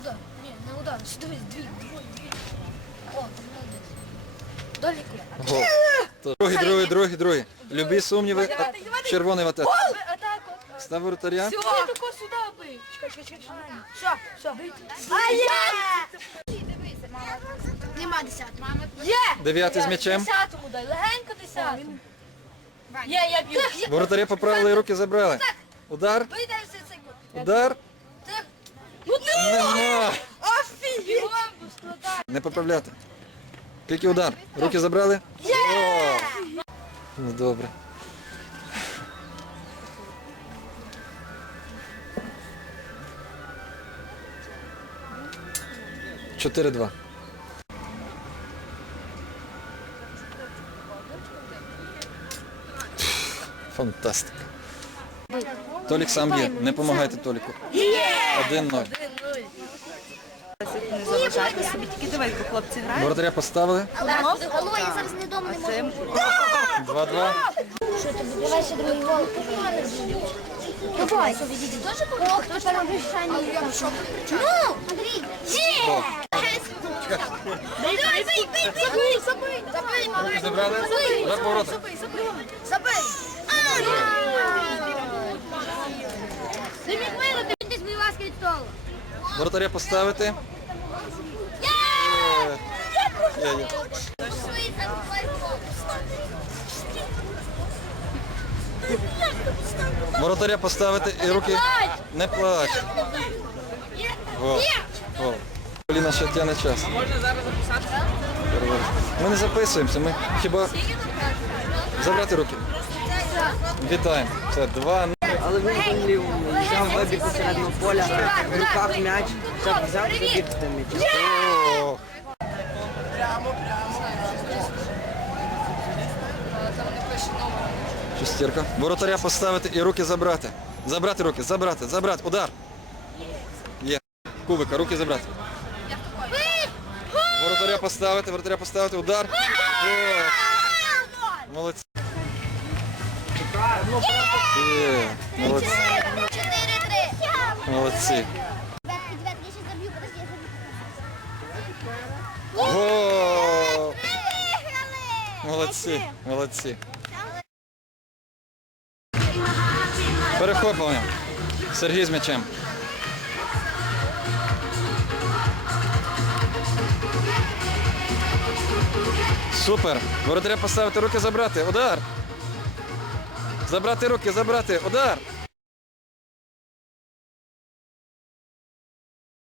удар. Ні, не удар. Дивись, дві, двоє, дві. О, молодець. Доліку. Гол. Другий, другий, другий, другий. Любі сумніви. а- Червоний в атаку. Атаку. Став воротаря. Все. Тако сюди бий. Чекай, чекай, чекай. Все, бийте. А я! Нема десятого. Мама, Є! Дев'ятий з м'ячем. Десятому дай, легенько десятому. Є, я б'ю. Воротаря поправили, і руки забрали. Удар, Вийде все удар. Ну! Нема. Не поправляти. Тільки удар. Руки забрали. О! Ну добре. Чотири-два. Фантастика. Толік сам б'є. Не допомагайте Толіку. Один-ноль. Не заважайте собі, тільки давайте, хлопці, грають. Воротаря поставили. Алло, я зараз не вдома не можу. Два-два. Що тобі? Давай ще другий гол. Давай. Ох, хто там обіцяє? Ну, Андрій. Є! Бий, бий, бий, бий, забий, забий, забий, малий. Забрали. Удар по воротах. Забий. Ти міг виграти, ти Воротаря поставити. Е, є, є. Воротаря поставити і руки. Не плач. Гол. Гол. Поліна ще тягне час. Можна зараз записати? Ми не записуємося, ми хіба забрати руки. Вітаємо. Це два. Але він взагалі умний. взяв вибіг у середину поля, в руках м'яч, так взяв і тим м'ячем. Шестірка. Воротаря поставити і руки забрати. Забрати руки, забрати, забрати. Удар. Є. Кубика, руки забрати. Воротаря поставити, воротаря поставити, удар. О! Молодці. Є. Молодці. Молодці. Молодці, молодці. Перехоплення. Сергій з м'ячем. Супер. Воротаря поставити руки забрати. Удар. Забрати руки, забрати. Удар.